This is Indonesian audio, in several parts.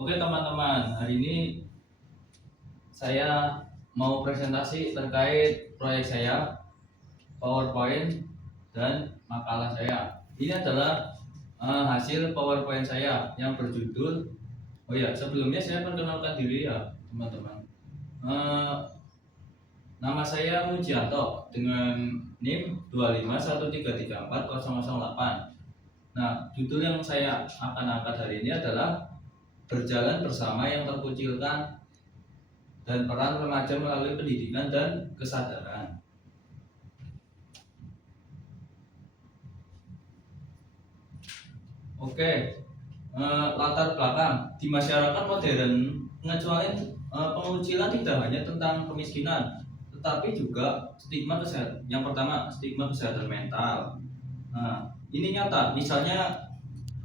Oke teman-teman, hari ini saya mau presentasi terkait proyek saya, PowerPoint, dan makalah saya. Ini adalah hasil PowerPoint saya yang berjudul, oh ya sebelumnya saya perkenalkan diri ya teman-teman. Eh, Nama saya Mujianto dengan NIM 251334008. Nah, judul yang saya akan angkat hari ini adalah berjalan bersama yang terkucilkan dan peran remaja melalui pendidikan dan kesadaran. Oke, latar belakang di masyarakat modern pengecualian pengucilan tidak hanya tentang kemiskinan, tetapi juga stigma kesehatan. Yang pertama, stigma kesehatan mental. Nah, ini nyata. Misalnya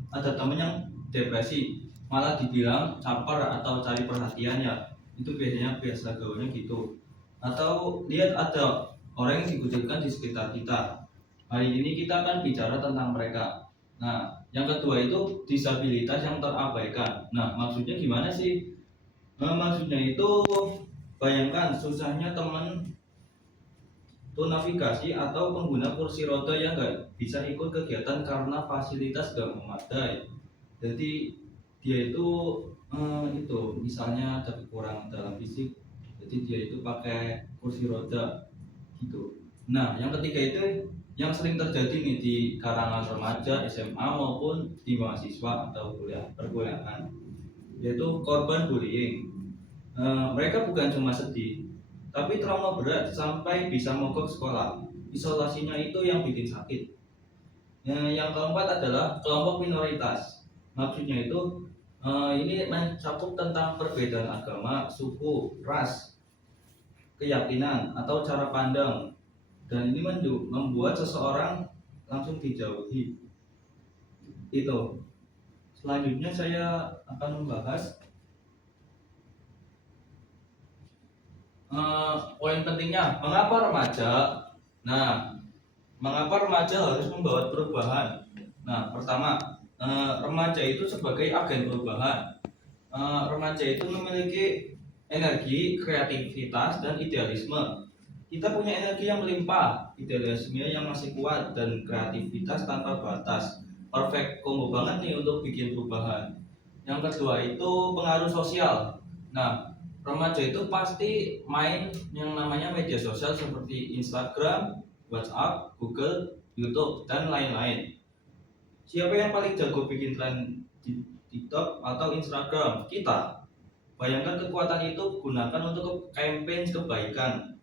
ada teman yang depresi, malah dibilang caper atau cari perhatian ya. Itu biasa gaulnya gitu. Atau lihat ada orang yang dikucilkan di sekitar kita. Hari ini kita akan bicara tentang mereka. Nah, yang kedua itu disabilitas yang terabaikan. Nah, maksudnya gimana sih? Maksudnya itu bayangkan susahnya teman tuh navigasi atau pengguna kursi roda yang nggak bisa ikut kegiatan karena fasilitas nggak memadai. Jadi dia itu misalnya ada kekurangan dalam fisik, jadi dia itu pakai kursi roda gitu. Nah, yang ketiga itu yang sering terjadi nih di kalangan remaja, SMA maupun di mahasiswa atau perkuliahan, yaitu korban bullying. Mereka bukan cuma sedih, tapi trauma berat sampai bisa mogok sekolah. Isolasinya itu yang bikin sakit. Yang keempat adalah kelompok minoritas. Maksudnya itu ini mencakup tentang perbedaan agama, suku, ras, keyakinan atau cara pandang, dan ini membuat seseorang langsung dijauhi. Itu. Selanjutnya saya akan membahas poin pentingnya mengapa remaja. Nah, mengapa remaja harus membawa perubahan? Nah, pertama, remaja itu sebagai agen perubahan. Remaja itu memiliki energi, kreativitas, dan idealisme. Kita punya energi yang melimpah, idealisme yang masih kuat, dan kreativitas tanpa batas. Perfect combo banget nih untuk bikin perubahan. Yang kedua itu pengaruh sosial. Nah, remaja itu pasti main yang namanya media sosial seperti Instagram, WhatsApp, Google, YouTube, dan lain-lain. Siapa yang paling jago bikin tren di TikTok atau Instagram? Kita. Bayangkan kekuatan itu gunakan untuk campaign kebaikan,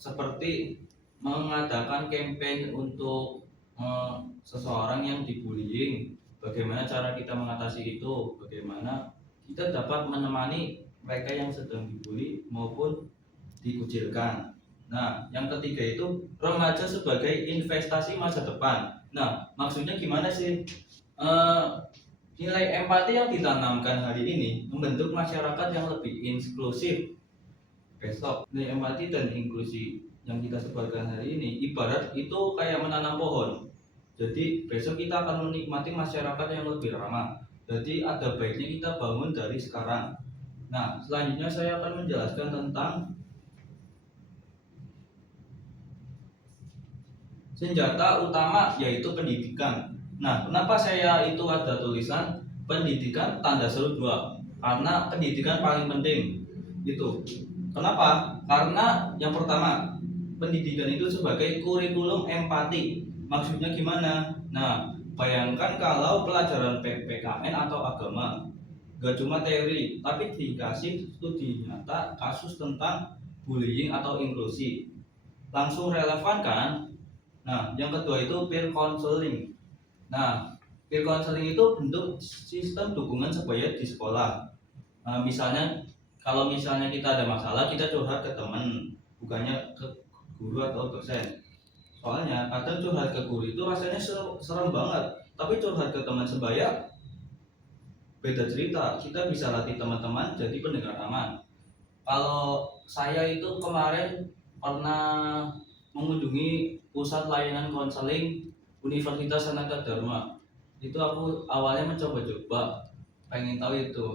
seperti mengadakan campaign untuk seseorang yang dibullying. Bagaimana cara kita mengatasi itu? Bagaimana kita dapat menemani mereka yang sedang dibully maupun dikucilkan. Nah, yang ketiga itu remaja sebagai investasi masa depan. Nah, maksudnya gimana sih? Nilai empati yang ditanamkan hari ini membentuk masyarakat yang lebih inklusif. Besok, nilai empati dan inklusi yang kita sebarkan hari ini ibarat itu kayak menanam pohon. Jadi besok kita akan menikmati masyarakat yang lebih ramah. Jadi ada baiknya kita bangun dari sekarang. Nah, selanjutnya saya akan menjelaskan tentang senjata utama yaitu pendidikan. Nah, kenapa saya itu ada tulisan pendidikan tanda seru 2? Karena pendidikan paling penting. Itu. Kenapa? Karena yang pertama, pendidikan itu sebagai kurikulum empati. Maksudnya gimana? Nah, bayangkan kalau pelajaran PPKN atau agama gak cuma teori, tapi dikasih studi nyata kasus tentang bullying atau inklusi. Langsung relevan kan? Nah, yang kedua itu peer counseling. Nah, peer counseling itu bentuk sistem dukungan supaya di sekolah. Misalnya, kalau misalnya kita ada masalah, kita curhat ke teman, bukannya ke guru atau dosen. Soalnya kadang curhat ke guru itu rasanya serem banget, tapi curhat ke teman sebaya beda cerita. Kita bisa latih teman-teman jadi pendengar aman. Kalau saya itu kemarin pernah mengunjungi pusat layanan konseling Universitas Sanata Dharma. Itu aku awalnya mencoba-coba pengen tahu itu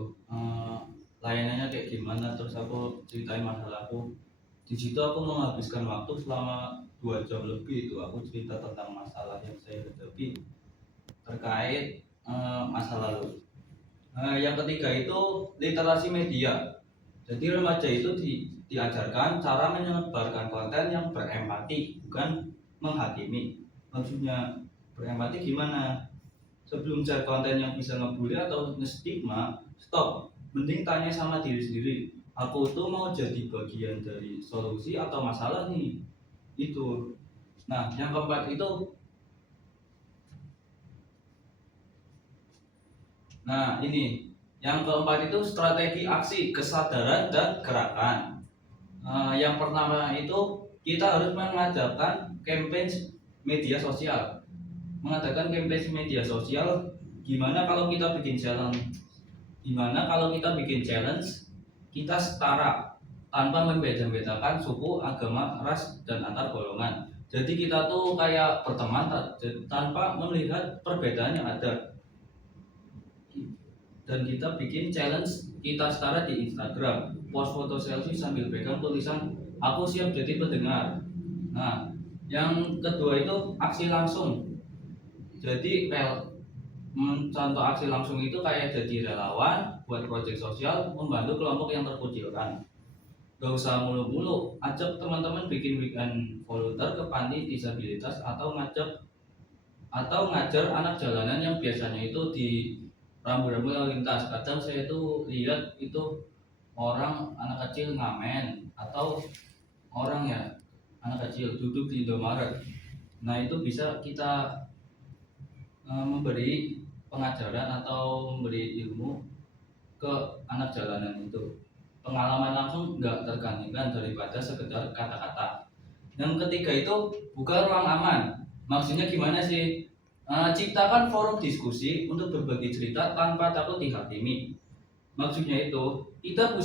layanannya kayak gimana, terus aku ceritain masalahku. Di situ aku menghabiskan waktu selama 2 jam lebih. Itu aku cerita tentang masalah yang saya hadapi terkait masa lalu. Yang ketiga itu literasi media. Jadi remaja itu diajarkan cara menyebarkan konten yang berempati, bukan menghakimi. Maksudnya berempati gimana? Sebelum share konten yang bisa ngebully atau nge-stigma, stop. Mending tanya sama diri sendiri. Aku tuh mau jadi bagian dari solusi atau masalah nih? Itu. Nah, yang keempat itu, nah ini, yang keempat itu strategi aksi, kesadaran dan gerakan. Yang pertama itu kita harus mengadakan campaign media sosial. Mengadakan campaign media sosial, gimana kalau kita bikin challenge? Gimana kalau kita bikin challenge kita setara tanpa membeda-bedakan suku, agama, ras, dan antar golongan. Jadi kita tuh kayak berteman tanpa melihat perbedaan yang ada. Dan kita bikin challenge kita setara di Instagram, post foto selfie sambil pegang tulisan aku siap jadi pendengar. Nah, yang kedua itu aksi langsung. Jadi contoh aksi langsung itu kayak jadi relawan buat proyek sosial, membantu kelompok yang terkucilkan. Gak usah mulu-mulu, ajak teman-teman bikin weekend volunteer ke panti disabilitas atau ngajar anak jalanan yang biasanya itu di rambu-rambu lalu lintas. Kadang saya itu lihat itu orang anak kecil ngamen atau orang ya anak kecil duduk di Indomaret. Nah itu bisa kita memberi pengajaran atau memberi ilmu ke anak jalanan itu. Pengalaman langsung nggak tergantikan daripada sekedar kata-kata. Yang ketiga itu buka ruang aman. Maksudnya gimana sih? Ciptakan forum diskusi untuk berbagi cerita tanpa takut dihakimi. Maksudnya itu kita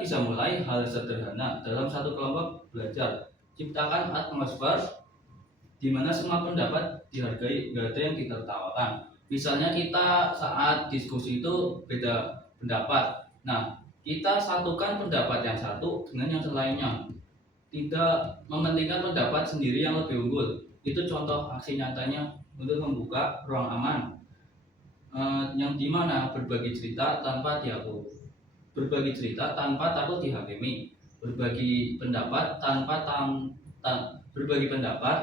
bisa mulai hal sederhana dalam satu kelompok belajar. Ciptakan atmosfer di mana semua pendapat dihargai, gak ada yang ditertawakan. Misalnya kita saat diskusi itu beda pendapat. Nah, kita satukan pendapat yang satu dengan yang lainnya. Tidak mementingkan pendapat sendiri yang lebih unggul. Itu contoh aksi nyatanya untuk membuka ruang aman. Yang dimana berbagi cerita tanpa takut dihakimi, berbagi pendapat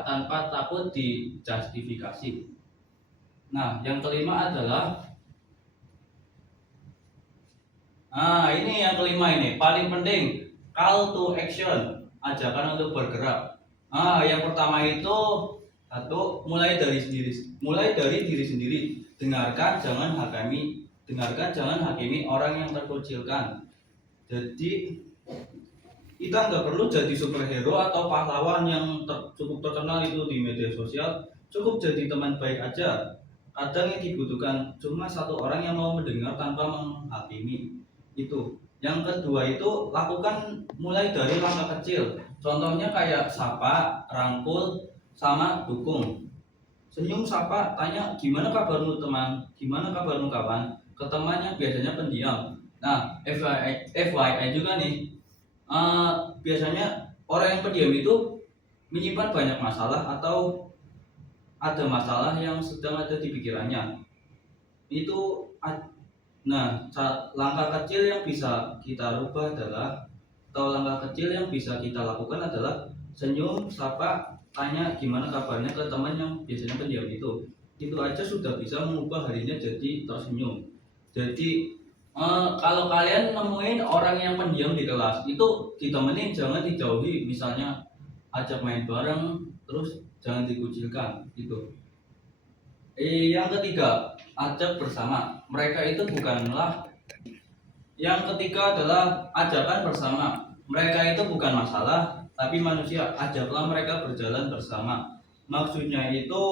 tanpa takut dijustifikasi. Nah, yang kelima adalah ini yang kelima ini paling penting, call to action, ajakan untuk bergerak. Yang pertama itu satu, mulai dari diri sendiri. Dengarkan jangan hakimi orang yang terkucilkan. Jadi kita nggak perlu jadi superhero atau pahlawan yang cukup terkenal itu di media sosial. Cukup jadi teman baik aja. Kadang yang dibutuhkan cuma satu orang yang mau mendengar tanpa menghakimi. Itu. Yang kedua itu lakukan mulai dari langkah kecil. Contohnya kayak sapa, rangkul, sama dukung. Senyum, sapa, tanya gimana kabarmu teman, gimana kabarmu kawan, ke teman yang biasanya pendiam. Nah, FYI juga nih, biasanya orang yang pendiam itu menyimpan banyak masalah atau ada masalah yang sedang ada di pikirannya. Itu, nah, langkah kecil yang bisa kita rubah adalah, atau langkah kecil yang bisa kita lakukan adalah senyum, sapa, tanya gimana kabarnya ke teman yang biasanya pendiam itu aja sudah bisa mengubah harinya jadi tersenyum. Jadi kalau kalian nemuin orang yang pendiam di kelas itu ditemenin, jangan dijauhi. Misalnya ajak main bareng, terus jangan dikucilkan gitu. Yang ketiga, ajak bersama. Mereka itu bukanlah Yang ketiga adalah ajakan bersama. Mereka itu bukan masalah, tapi manusia. Ajaklah mereka berjalan bersama. Maksudnya itu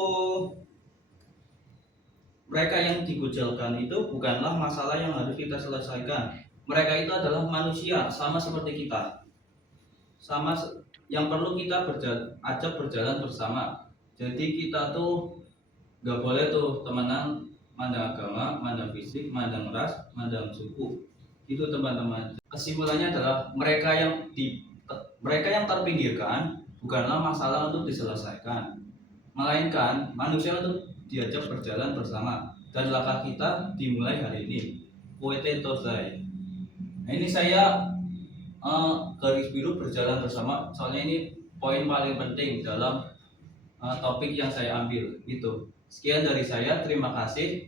mereka yang dikucilkan itu bukanlah masalah yang harus kita selesaikan. Mereka itu adalah manusia, sama seperti kita. Yang perlu kita ajak berjalan bersama. Jadi kita tuh gak boleh tuh temenan mandang agama, mandang fisik, mandang ras, mandang suku. Itu teman-teman. Kesimpulannya adalah mereka yang terpinggirkan bukanlah masalah untuk diselesaikan, melainkan manusia untuk diajak berjalan bersama. Dan langkah kita dimulai hari ini. Quote Tozai. Nah, ini saya garis biru berjalan bersama, soalnya ini poin paling penting dalam topik yang saya ambil. Gitu. Sekian dari saya, terima kasih.